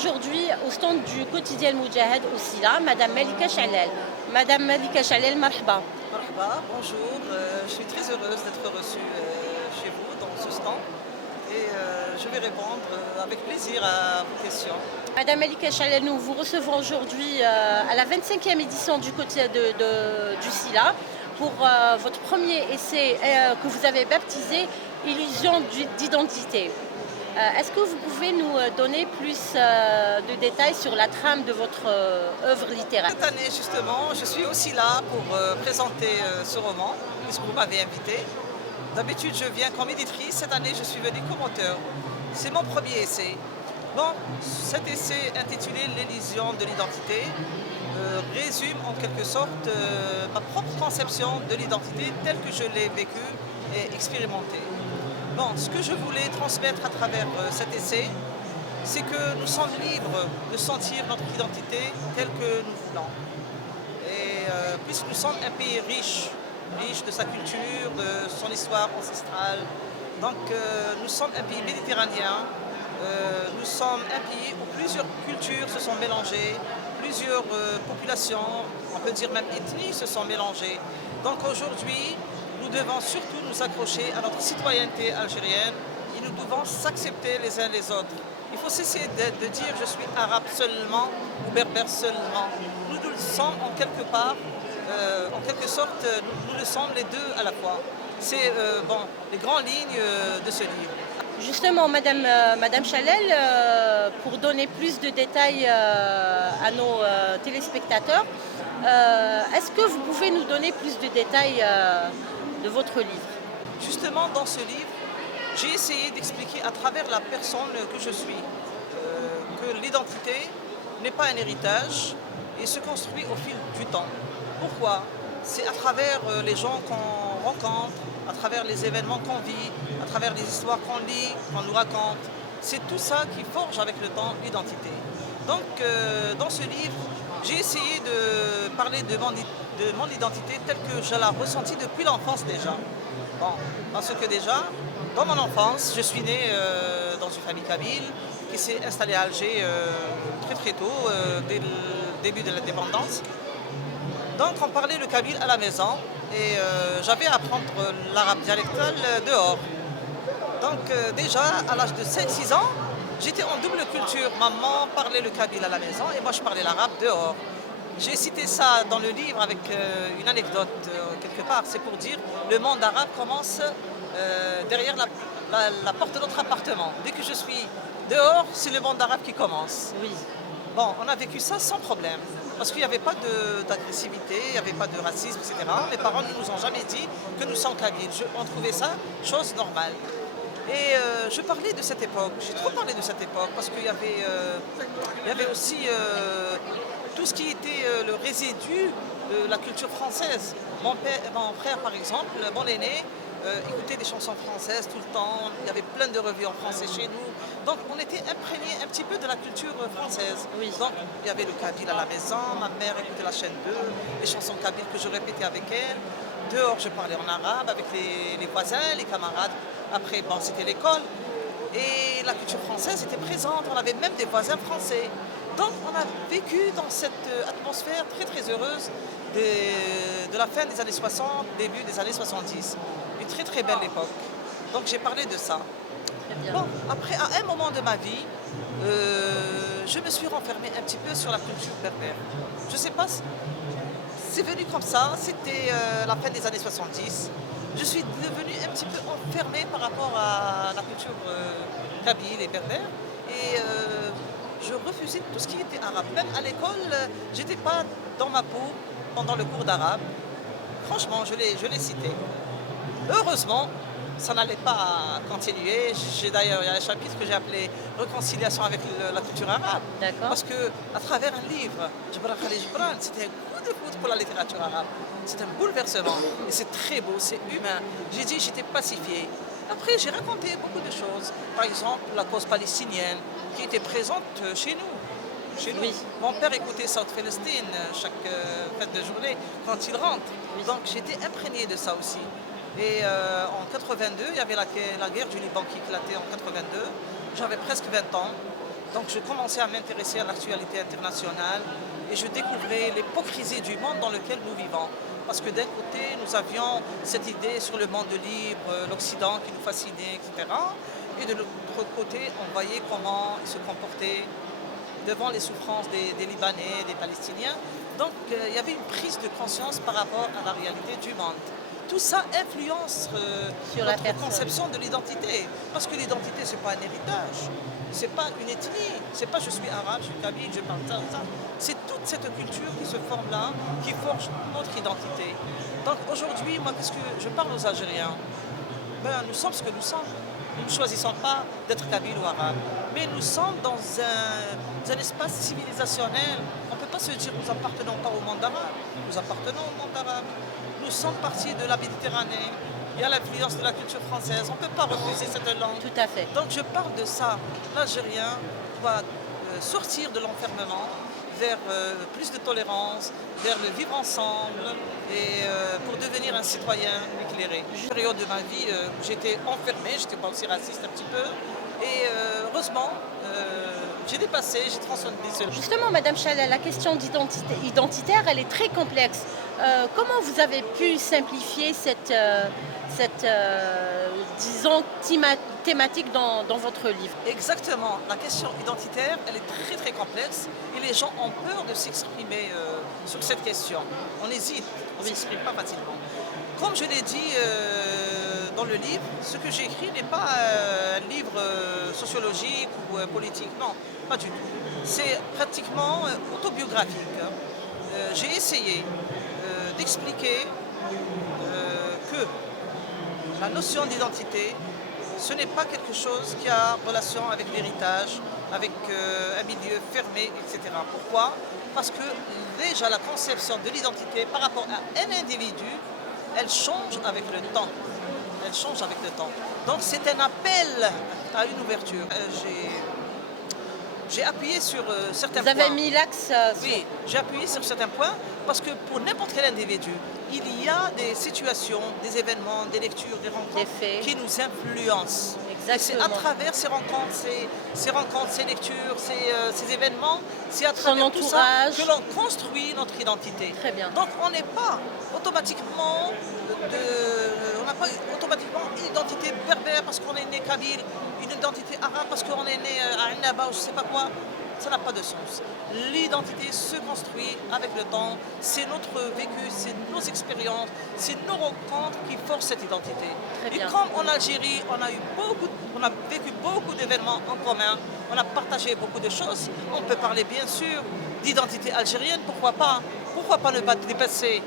aujourd'hui au stand du quotidien Moudjahid au Sila, Madame Malika Chalel. Madame Malika Chalel, marhaba. Marhaba, bonjour, je suis très heureuse d'être reçue chez vous dans ce stand et je vais répondre avec plaisir à vos questions. Madame Malika Chalel, nous vous recevons aujourd'hui à la 25e édition du quotidien du Sila pour votre premier essai que vous avez baptisé Illusion d'identité. Est-ce que vous pouvez nous donner plus de détails sur la trame de votre œuvre littéraire? Cette année justement, je suis aussi là pour présenter ce roman, puisque vous m'avez invité. D'habitude je viens comme éditrice, cette année je suis venue comme auteur. C'est mon premier essai. Bon, cet essai intitulé L'illusion de l'identité résume en quelque sorte ma propre conception de l'identité telle que je l'ai vécue et expérimentée. Bon, ce que je voulais transmettre à travers cet essai, c'est que nous sommes libres de sentir notre identité telle que nous voulons. Et puisque nous sommes un pays riche, riche de sa culture, de son histoire ancestrale, donc nous sommes un pays méditerranéen, nous sommes un pays où plusieurs cultures se sont mélangées, plusieurs populations, on peut dire même ethnies, se sont mélangées. Donc aujourd'hui, nous devons surtout nous accrocher à notre citoyenneté algérienne et nous devons s'accepter les uns les autres. Il faut cesser de dire je suis arabe seulement ou berbère seulement. Nous le sommes en quelque part, en quelque sorte, nous le sommes les deux à la fois. C'est bon, les grandes lignes de ce livre. Justement, Madame Chalel, pour donner plus de détails à nos téléspectateurs, est-ce que vous pouvez nous donner plus de détails de votre livre? Justement, dans ce livre, j'ai essayé d'expliquer à travers la personne que je suis que l'identité n'est pas un héritage et se construit au fil du temps. Pourquoi? C'est à travers les gens qu'on rencontre, à travers les événements qu'on vit, à travers les histoires qu'on lit, qu'on nous raconte. C'est tout ça qui forge avec le temps l'identité. Donc dans ce livre, j'ai essayé de parler de mon identité telle que je l'ai ressentie depuis l'enfance déjà. Bon, parce que déjà, dans mon enfance, je suis né dans une famille kabyle qui s'est installée à Alger très très tôt, dès le début de l'indépendance. Donc on parlait le kabyle à la maison et j'avais à apprendre l'arabe dialectal dehors. Donc déjà à l'âge de 5-6 ans, j'étais en double culture. Maman parlait le kabyle à la maison et moi je parlais l'arabe dehors. J'ai cité ça dans le livre avec une anecdote quelque part. C'est pour dire le monde arabe commence derrière la porte de notre appartement. Dès que je suis dehors, c'est le monde arabe qui commence. Oui. Bon, on a vécu ça sans problème. Parce qu'il n'y avait pas d'agressivité, il n'y avait pas de racisme, etc. Mes parents ne nous ont jamais dit que nous sommes kabyles. On trouvait ça chose normale. Et je parlais de cette époque, j'ai trop parlé de cette époque parce qu'il y avait aussi tout ce qui était le résidu de la culture française. Mon frère, par exemple, mon aîné, écoutait des chansons françaises tout le temps, il y avait plein de revues en français chez nous. Donc on était imprégnés un petit peu de la culture française. Oui. Donc il y avait le kabyle à la maison, ma mère écoutait la chaîne 2, les chansons kabyles que je répétais avec elle. Dehors, je parlais en arabe avec les voisins, les camarades. Après, bon, c'était l'école. Et la culture française était présente, on avait même des voisins français. Donc on a vécu dans cette atmosphère très très heureuse de la fin des années 60, début des années 70. Une très très belle époque. Donc j'ai parlé de ça. Très bien. Bon, après, à un moment de ma vie, je me suis renfermée un petit peu sur la culture berbère. Je ne sais pas, c'est venu comme ça, c'était la fin des années 70. Je suis devenue un petit peu enfermée par rapport à la culture kabyle et berbère. Et je refusais tout ce qui était arabe. Même à l'école, j'étais pas dans ma peau pendant le cours d'arabe. Franchement, je l'ai cité. Heureusement, ça n'allait pas continuer. D'ailleurs, il y a un chapitre que j'ai appelé Réconciliation avec la culture arabe. D'accord. Parce qu'à travers un livre, Jibran Khalil Gibran, c'était un coup de foudre pour la littérature arabe. C'est un bouleversement. Et c'est très beau, c'est humain. J'ai dit, j'étais pacifiée. Après, j'ai raconté beaucoup de choses. Par exemple, la cause palestinienne, qui était présente chez nous. Chez nous. Oui. Mon père écoutait South Palestine chaque fête de journée quand il rentre. Oui. Donc j'étais imprégnée de ça aussi. Et en 82, il y avait la guerre du Liban qui éclatait en 82. J'avais presque 20 ans. Donc je commençais à m'intéresser à l'actualité internationale et je découvrais l'hypocrisie du monde dans lequel nous vivons. Parce que d'un côté, nous avions cette idée sur le monde libre, l'Occident qui nous fascinait, etc. Et de l'autre côté, on voyait comment ils se comportaient devant les souffrances des Libanais, des Palestiniens. Donc il y avait une prise de conscience par rapport à la réalité du monde. Tout ça influence Sur la notre personne. conception de l'identité. Parce que l'identité, ce n'est pas un héritage, ce n'est pas une ethnie, ce n'est pas je suis arabe, je suis kabyle, je parle ça. C'est toute cette culture qui se forme là, qui forge notre identité. Donc aujourd'hui, moi, qu'est-ce que je parle aux Algériens? Ben, nous sommes ce que nous sommes. Nous ne choisissons pas d'être kabyle ou arabe. Mais nous sommes dans un espace civilisationnel. On ne peut pas se dire nous appartenons pas au monde arabe. Nous appartenons au monde arabe. Nous sommes partis de la Méditerranée. Il y a l'influence de la culture française. On ne peut pas refuser cette langue. Tout à fait. Donc je parle de ça. L'Algérien doit sortir de l'enfermement vers plus de tolérance, vers le vivre ensemble et pour devenir un citoyen éclairé. Une période de ma vie où j'étais enfermée, j'étais pas aussi raciste un petit peu et heureusement j'ai dépassé, j'ai transcendé cela. Justement, Madame Chalel, la question identitaire, elle est très complexe. Comment vous avez pu simplifier disons, thématique dans votre livre? Exactement. La question identitaire, elle est très très complexe et les gens ont peur de s'exprimer sur cette question. On hésite, on ne s'exprime pas facilement. Comme je l'ai dit dans le livre, ce que j'écris n'est pas un livre sociologique ou politique, non, pas du tout. C'est pratiquement autobiographique. J'ai essayé d'expliquer que la notion d'identité, ce n'est pas quelque chose qui a relation avec l'héritage, avec un milieu fermé, etc. Pourquoi? Parce que déjà la conception de l'identité par rapport à un individu, elle change avec le temps. Elle change avec le temps. Donc c'est un appel à une ouverture. J'ai appuyé sur certains points. Vous avez mis l'axe Oui, j'ai appuyé sur certains points parce que pour n'importe quel individu, il y a des situations, des événements, des lectures, des rencontres qui nous influencent. Et c'est à travers ces rencontres, ces lectures, ces événements, c'est à travers tout ça que l'on construit notre identité. Très bien. Donc on n'est pas automatiquement on n'a pas automatiquement une identité berbère parce qu'on est né kabyle, une identité arabe parce qu'on est né à Annaba ou je ne sais pas quoi. Ça n'a pas de sens. L'identité se construit avec le temps, c'est notre vécu, c'est nos expériences, c'est nos rencontres qui forgent cette identité. Et comme en Algérie, on a vécu beaucoup d'événements en commun, on a partagé beaucoup de choses, on peut parler bien sûr d'identité algérienne, pourquoi pas? Pourquoi pas ne pas dépasser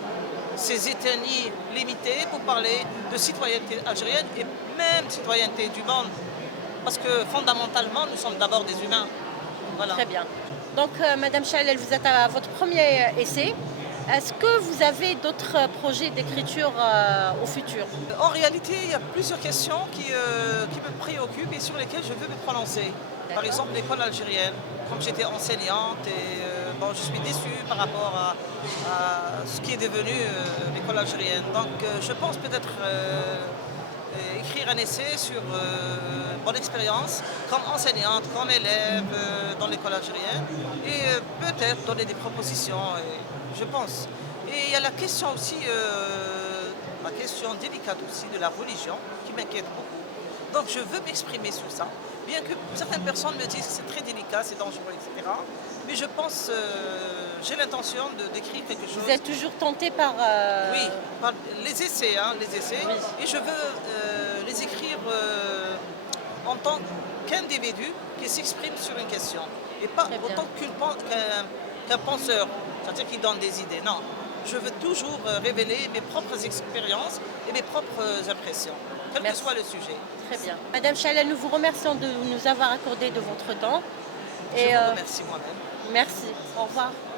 ces ethnies limitées pour parler de citoyenneté algérienne et même citoyenneté du monde? Parce que fondamentalement, nous sommes d'abord des humains. Voilà. Très bien. Donc, Madame Chalel, vous êtes à votre premier essai. Est-ce que vous avez d'autres projets d'écriture au futur? En réalité, il y a plusieurs questions qui me préoccupent et sur lesquelles je veux me prononcer. Par exemple, l'école algérienne. Comme j'étais enseignante et je suis déçue par rapport à ce qui est devenu l'école algérienne. Donc, je pense peut-être écrire un essai sur mon expérience comme enseignante, comme élève dans l'école algérienne et peut-être donner des propositions, je pense. Et il y a la question aussi, la question délicate aussi de la religion qui m'inquiète beaucoup. Donc je veux m'exprimer sur ça, bien que certaines personnes me disent que c'est très délicat, c'est dangereux, etc. Mais je pense, j'ai l'intention d'écrire quelque chose. Vous êtes toujours tenté par... Oui, par les essais, oui. Et je veux les écrire en tant qu'individu qui s'exprime sur une question. Et pas en tant qu'un penseur, c'est-à-dire qui donne des idées. Non, je veux toujours révéler mes propres expériences et mes propres impressions, quel que soit le sujet. Très bien. Madame Chalel, nous vous remercions de nous avoir accordé de votre temps. Je vous remercie moi-même. Merci. Au revoir.